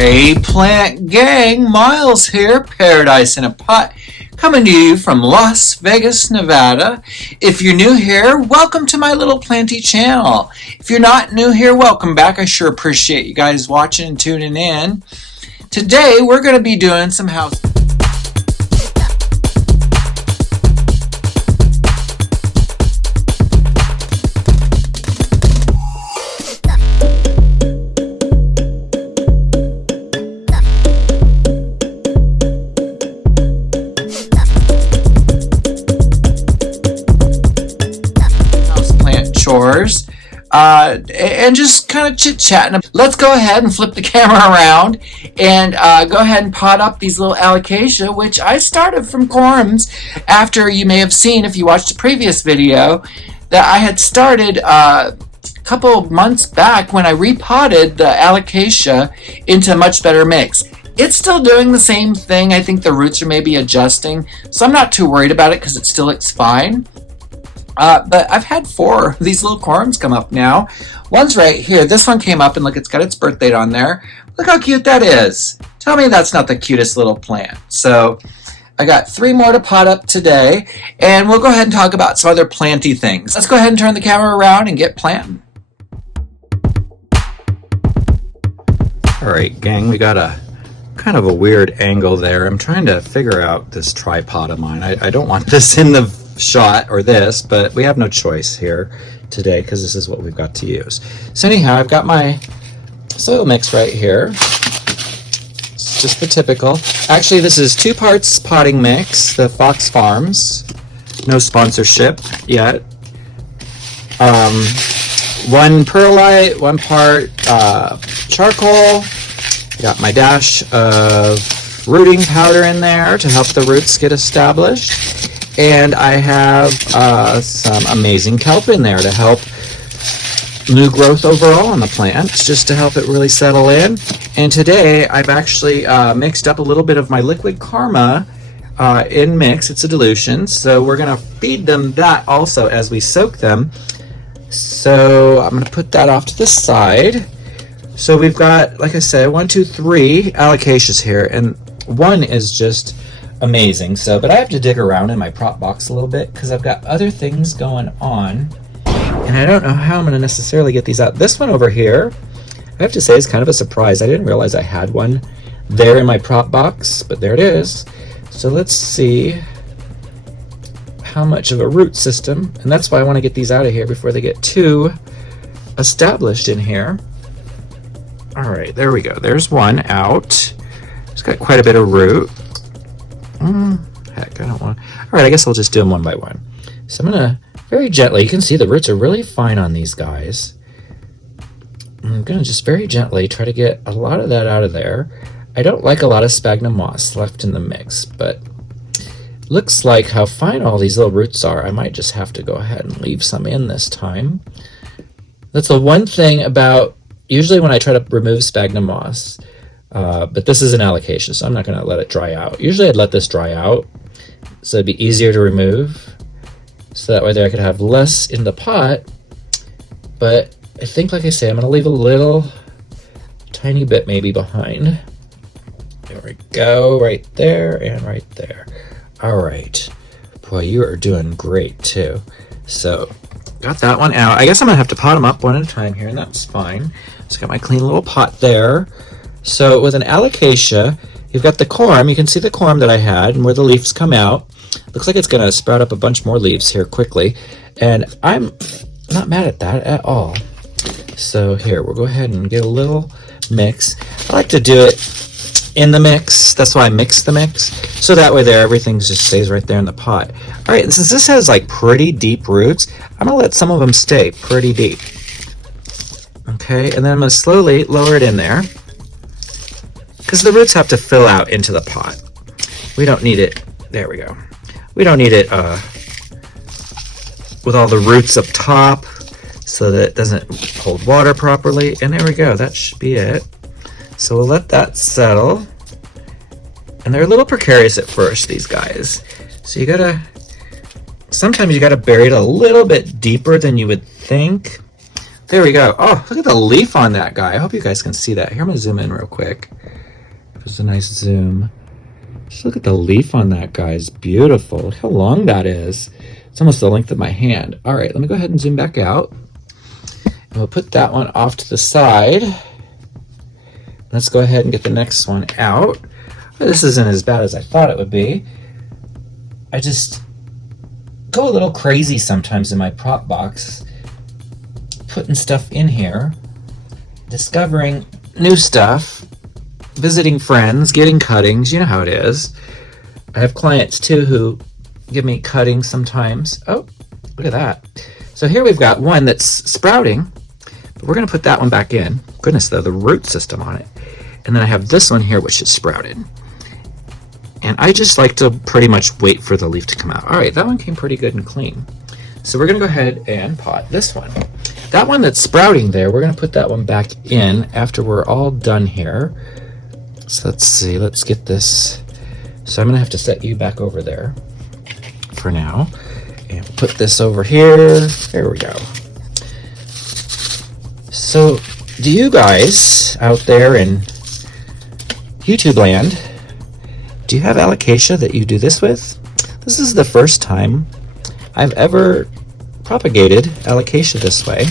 Hey plant gang, Miles here, Paradise in a Pot, coming to you from Las Vegas, Nevada. If you're new here, welcome to my little planty channel. If you're not new here, welcome back. I sure appreciate you guys watching and tuning in. Today we're going to be doing some house chores and just kind of chit-chatting. Let's go ahead and flip the camera around and go ahead and pot up these little Alocasia, which I started from corms after you may have seen if you watched the previous video that I had started a couple of months back when I repotted the Alocasia into a much better mix. It's still doing the same thing. I think the roots are maybe adjusting, so I'm not too worried about it because it still looks fine. But I've had 4 of these little corms come up now. One's right here. This one came up and look, it's got its birth date on there. Look how cute that is. Tell me that's not the cutest little plant. So I got 3 more to pot up today, and we'll go ahead and talk about some other planty things. Let's go ahead and turn the camera around and get planting. All right, gang, we got a kind of a weird angle there. I'm trying to figure out this tripod of mine. I don't want this in the shot or this, but we have no choice here today because this is what we've got to use. So anyhow, I've got my soil mix right here. It's just the typical. Actually, this is 2 parts potting mix, the Fox Farms. No sponsorship yet. 1 perlite, 1 part charcoal. Got my dash of rooting powder in there to help the roots get established. And I have some amazing kelp in there to help new growth overall on the plant, just to help it really settle in. And today I've actually mixed up a little bit of my liquid karma in mix. It's a dilution, so we're going to feed them that also as we soak them. So I'm going to put that off to the side. So we've got, like I said, 1, 2, 3 Alocasias here, and one is just amazing. So, but I have to dig around in my prop box a little bit because I've got other things going on, and I don't know how I'm going to necessarily get these out. This one over here, I have to say, is kind of a surprise. I didn't realize I had one there in my prop box, but there it is. So let's see how much of a root system, and that's why I want to get these out of here before they get too established in here. All right, there we go. There's one out. It's got quite a bit of root. Heck, I don't want. All right, I guess I'll just do them one by one. So I'm gonna very gently. You can see the roots are really fine on these guys. I'm gonna just very gently try to get a lot of that out of there. I don't like a lot of sphagnum moss left in the mix, but looks like how fine all these little roots are. I might just have to go ahead and leave some in this time. That's the one thing about usually when I try to remove sphagnum moss. But this is an Alocasia, so I'm not going to let it dry out. Usually I'd let this dry out so it'd be easier to remove, so that way there I could have less in the pot. But I think, like I say, I'm going to leave a little tiny bit maybe behind. There we go, right there and right there. All right. Boy, you are doing great too. So got that one out. I guess I'm going to have to pot them up one at a time here, and that's fine. Just got my clean little pot there. So with an Alocasia, you've got the corm. You can see the corm that I had and where the leaves come out. Looks like it's going to sprout up a bunch more leaves here quickly. And I'm not mad at that at all. So here, we'll go ahead and get a little mix. I like to do it in the mix. That's why I mix the mix. So that way there, everything just stays right there in the pot. All right, and since this has like pretty deep roots, I'm going to let some of them stay pretty deep. Okay, and then I'm going to slowly lower it in there, because the roots have to fill out into the pot. We don't need it, there we go. We don't need it with all the roots up top so that it doesn't hold water properly. And there we go, that should be it. So we'll let that settle. And they're a little precarious at first, these guys. So sometimes you gotta bury it a little bit deeper than you would think. There we go. Oh, look at the leaf on that guy. I hope you guys can see that. Here, I'm gonna zoom in real quick. There's a nice zoom. Just look at the leaf on that guy. It's beautiful. Look how long that is. It's almost the length of my hand. All right, let me go ahead and zoom back out. And we'll put that one off to the side. Let's go ahead and get the next one out. This isn't as bad as I thought it would be. I just go a little crazy sometimes in my prop box, putting stuff in here, discovering new stuff, visiting friends, getting cuttings. You know how it is. I have clients too who give me cuttings sometimes. Oh, look at that. So here we've got one that's sprouting, but we're going to put that one back in. Goodness, though, the root system on it. And then I have this one here, which is sprouted. And I just like to pretty much wait for the leaf to come out. All right, that one came pretty good and clean. So we're going to go ahead and pot this one. That one that's sprouting there, we're going to put that one back in after we're all done here. So let's see, let's get this. So I'm going to have to set you back over there for now. And put this over here. There we go. So do you guys out there in YouTube land, do you have alocasia that you do this with? This is the first time I've ever propagated alocasia this way.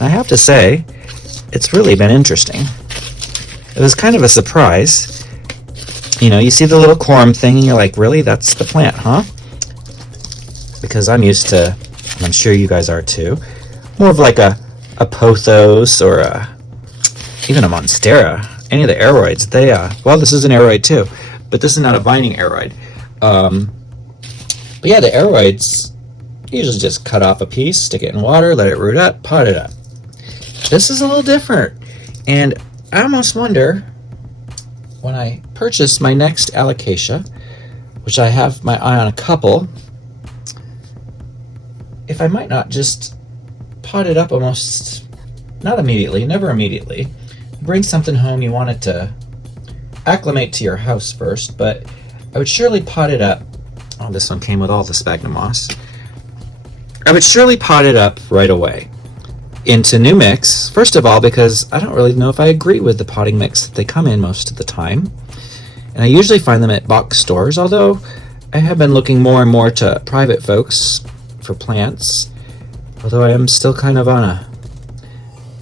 I have to say, it's really been interesting. It was kind of a surprise. You know, you see the little corm thing and you're like, really? That's the plant, huh? Because I'm used to, and I'm sure you guys are too, more of like a pothos or even a monstera. Any of the aroids, they, well, this is an aroid too, but this is not a vining aroid. But yeah, the aroids, usually just cut off a piece, stick it in water, let it root up, pot it up. This is a little different. And I almost wonder, when I purchase my next alocasia, which I have my eye on a couple, if I might not just pot it up almost, not immediately, never immediately. Bring something home, you want it to acclimate to your house first, but I would surely pot it up. Oh, this one came with all the sphagnum moss. I would surely pot it up right away into new mix, first of all, because I don't really know if I agree with the potting mix that they come in most of the time. And I usually find them at box stores, although I have been looking more and more to private folks for plants, although I am still kind of on a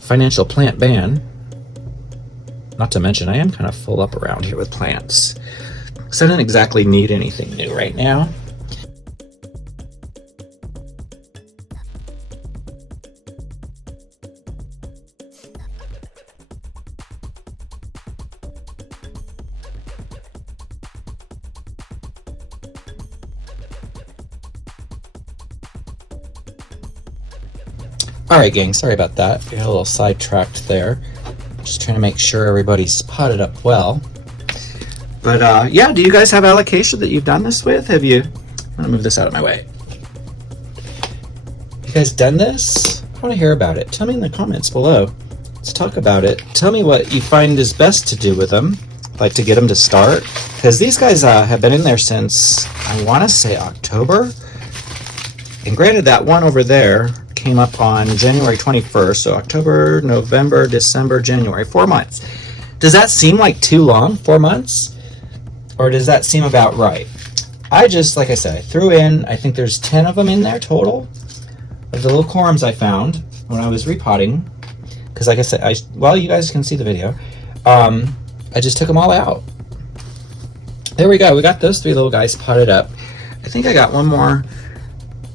financial plant ban. Not to mention, I am kind of full up around here with plants, so I don't exactly need anything new right now. Alright gang, sorry about that. Got a little sidetracked there. Just trying to make sure everybody's potted up well. But yeah, do you guys have alocasia that you've done this with? Have you... I'm going to move this out of my way. You guys done this? I want to hear about it. Tell me in the comments below. Let's talk about it. Tell me what you find is best to do with them. Like to get them to start. Because these guys have been in there since, I want to say October. And granted, that one over there came up on January 21st, so October, November, December, January, 4 months. Does that seem like too long, 4 months? Or does that seem about right? I just, like I said, I threw in, I think there's 10 of them in there total, of the little corms I found when I was repotting. Because like I said, well, you guys can see the video. I just took them all out. There we go, we got those 3 little guys potted up. I think I got one more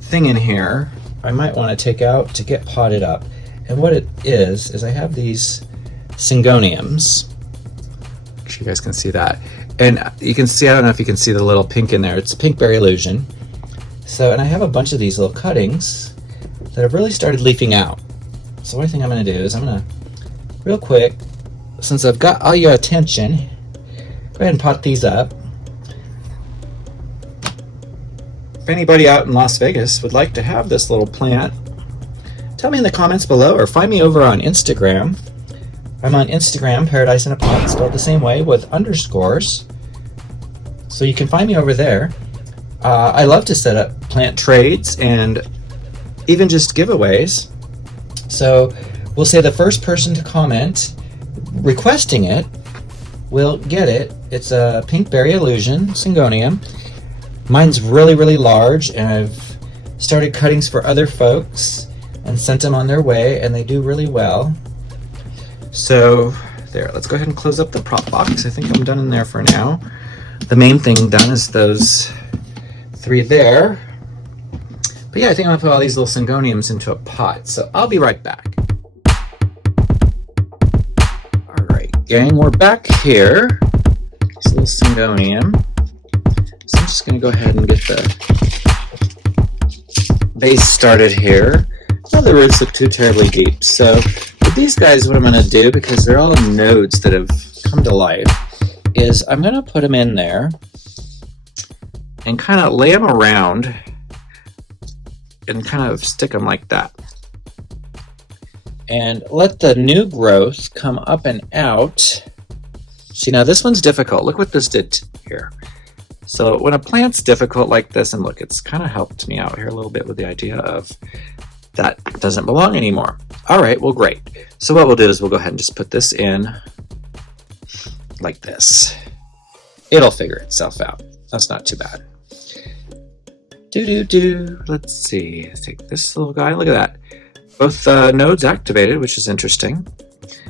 thing in here I might want to take out to get potted up. And what it is I have these syngoniums. Make sure you guys can see that. And you can see, I don't know if you can see the little pink in there. It's pink berry illusion. So, and I have a bunch of these little cuttings that have really started leafing out. So what I think I'm going to do is I'm going to, real quick, since I've got all your attention, go ahead and pot these up. If anybody out in Las Vegas would like to have this little plant, tell me in the comments below or find me over on Instagram. I'm on Instagram, Paradise in a Pot, spelled the same way with underscores. So you can find me over there. I love to set up plant trades and even just giveaways. So we'll say the first person to comment requesting it will get it. It's a pink berry illusion syngonium. Mine's really, really large, and I've started cuttings for other folks and sent them on their way, and they do really well. So there, let's go ahead and close up the prop box. I think I'm done in there for now. The main thing done is those 3 there. But yeah, I think I'm gonna put all these little syngoniums into a pot, so I'll be right back. All right, gang, we're back here. This little syngonium. So I'm just gonna go ahead and get the base started here. None of the roots look too terribly deep. So with these guys, what I'm gonna do, because they're all nodes that have come to life, is I'm gonna put them in there and kind of lay them around and kind of stick them like that. And let the new growth come up and out. See, now this one's difficult. Look what this did here. So when a plant's difficult like this, and look, it's kind of helped me out here a little bit with the idea of that doesn't belong anymore. All right, well, great. So what we'll do is we'll go ahead and just put this in like this. It'll figure itself out. That's not too bad. Let's see. Let's take this little guy. Look at that. Both nodes activated, which is interesting.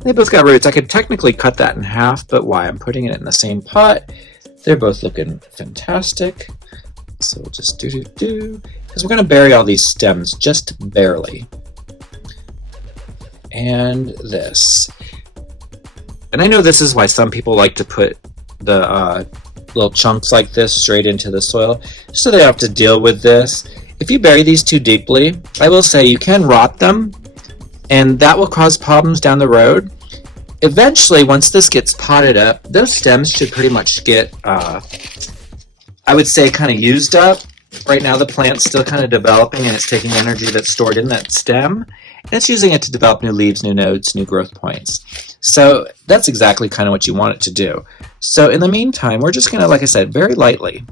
They both got roots. I could technically cut that in half, but why? I'm putting it in the same pot. They're both looking fantastic. So we'll just because we're going to bury all these stems just barely. And this. And I know this is why some people like to put the little chunks like this straight into the soil, so they don't have to deal with this. If you bury these too deeply, I will say you can rot them, and that will cause problems down the road. Eventually, once this gets potted up, those stems should pretty much get, I would say, kind of used up. Right now, the plant's still kind of developing, and it's taking energy that's stored in that stem, and it's using it to develop new leaves, new nodes, new growth points. So that's exactly kind of what you want it to do. So in the meantime, we're just going to, like I said, very lightly,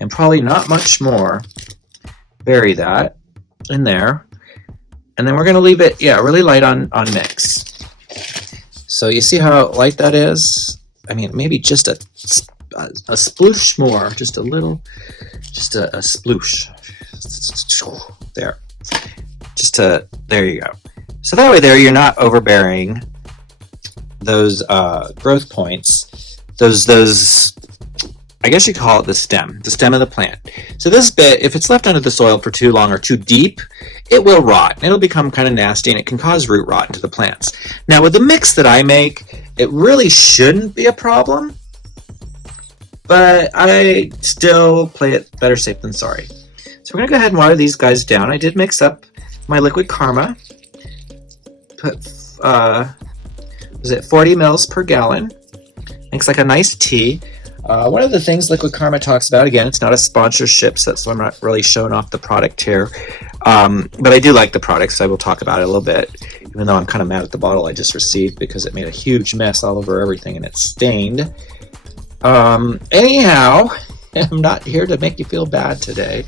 and probably not much more, bury that in there. And then we're going to leave it, really light on mix. So you see how light that is? I mean, maybe just a sploosh more, just a little, just a sploosh. There. There you go. So that way there, you're not overbearing those growth points, those I guess you call it the stem of the plant. So this bit, if it's left under the soil for too long or too deep, it will rot, and it'll become kind of nasty, and it can cause root rot into the plants. Now with the mix that I make, it really shouldn't be a problem, but I still play it better safe than sorry. So we're gonna go ahead and water these guys down. I did mix up my liquid karma, put 40 mils per gallon. Makes like a nice tea. One of the things Liquid Karma talks about, again, it's not a sponsorship, so I'm not really showing off the product here. But I do like the product, so I will talk about it a little bit, even though I'm kind of mad at the bottle I just received because it made a huge mess all over everything and it's stained. Anyhow, I'm not here to make you feel bad today,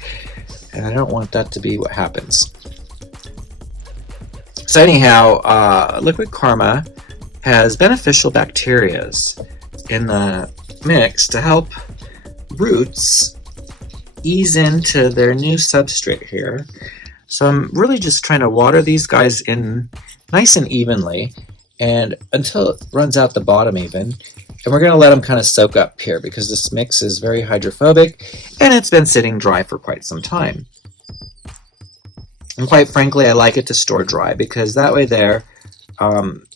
and I don't want that to be what happens. So anyhow, Liquid Karma has beneficial bacterias in the mix to help roots ease into their new substrate here. So I'm really just trying to water these guys in nice and evenly, and until it runs out the bottom even. And we're going to let them kind of soak up here because this mix is very hydrophobic and it's been sitting dry for quite some time. And quite frankly, I like it to store dry because that way there,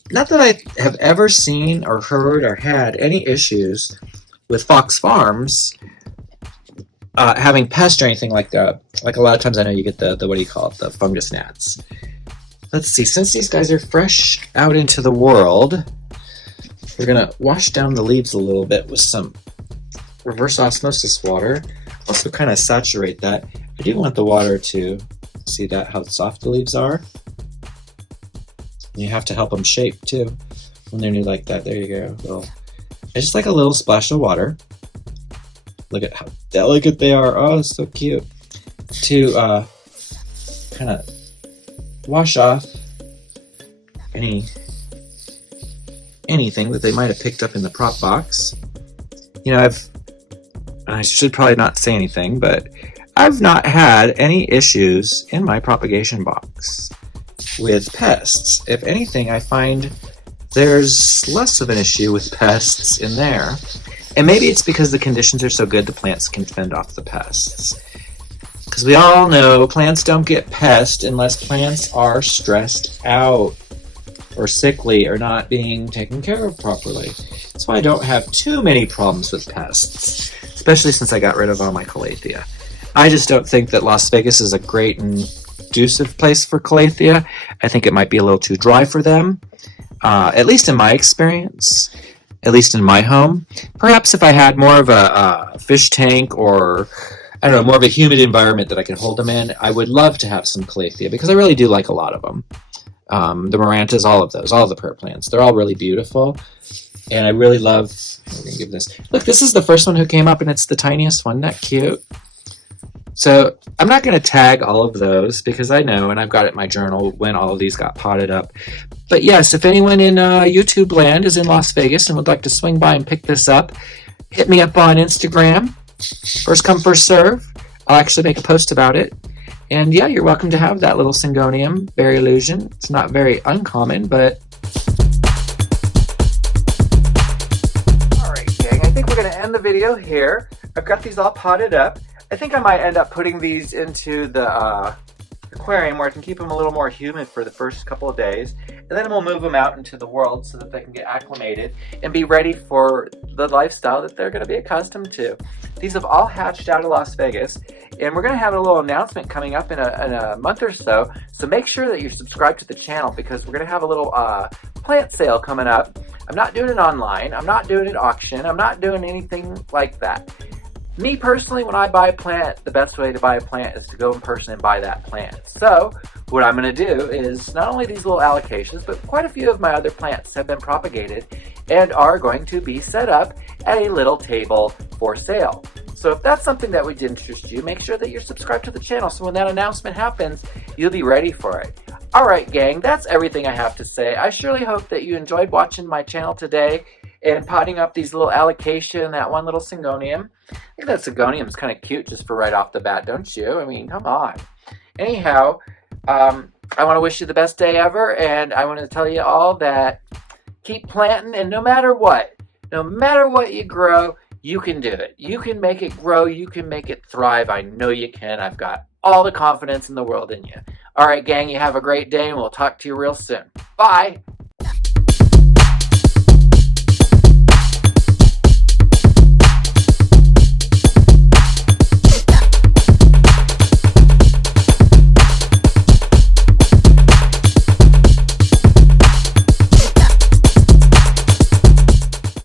not that I have ever seen or heard or had any issues with Fox Farms having pests or anything like that. Like a lot of times I know you get the what do you call it, the fungus gnats. Let's see, since these guys are fresh out into the world, we're going to wash down the leaves a little bit with some reverse osmosis water. Also kind of saturate that. I do want the water to see that how soft the leaves are. You have to help them shape too when they're new like that. There you go. It's just like a little splash of water. Look at how delicate they are. Oh, so cute. To kind of wash off anything that they might have picked up in the prop box. You know, I should probably not say anything, but I've not had any issues in my propagation box with pests. If anything, I find there's less of an issue with pests in there. And maybe it's because the conditions are so good the plants can fend off the pests. Because we all know plants don't get pests unless plants are stressed out or sickly or not being taken care of properly. That's why I don't have too many problems with pests, especially since I got rid of all my Calathea. I just don't think that Las Vegas is a great and conducive place for Calathea. I think it might be a little too dry for them, at least in my experience, at least in my home. Perhaps if I had more of a fish tank or, I don't know, more of a humid environment that I could hold them in, I would love to have some Calathea because I really do like a lot of them. The Marantas, all of those, all of the prayer plants, they're all really beautiful. And I really love, we're going to give this, look, this is the first one who came up and it's the tiniest one. Isn't that cute? So I'm not going to tag all of those because I know, and I've got it in my journal when all of these got potted up. But yes, if anyone in YouTube land is in Las Vegas and would like to swing by and pick this up, hit me up on Instagram. First come, first serve. I'll actually make a post about it. And yeah, you're welcome to have that little Syngonium, Berry Illusion. It's not very uncommon, but... Alright, gang, I think we're going to end the video here. I've got these all potted up. I think I might end up putting these into the aquarium where I can keep them a little more humid for the first couple of days. And then we'll move them out into the world so that they can get acclimated and be ready for the lifestyle that they're going to be accustomed to. These have all hatched out of Las Vegas. And we're going to have a little announcement coming up in a month or so. So make sure that you're subscribed to the channel because we're going to have a little plant sale coming up. I'm not doing it online. I'm not doing it auction. I'm not doing anything like that. Me personally, when I buy a plant, the best way to buy a plant is to go in person and buy that plant. So what I'm going to do is not only these little Alocasias, but quite a few of my other plants have been propagated and are going to be set up at a little table for sale. So if that's something that would interest you, make sure that you're subscribed to the channel so when that announcement happens, you'll be ready for it. Alright gang, that's everything I have to say. I surely hope that you enjoyed watching my channel today and potting up these little Alocasia and that one little Syngonium. I think that Syngonium is kind of cute just for right off the bat, don't you? I mean, come on. Anyhow, I want to wish you the best day ever, and I want to tell you all that keep planting, and no matter what you grow, you can do it. You can make it grow. You can make it thrive. I know you can. I've got all the confidence in the world in you. All right, gang, you have a great day, and we'll talk to you real soon. Bye.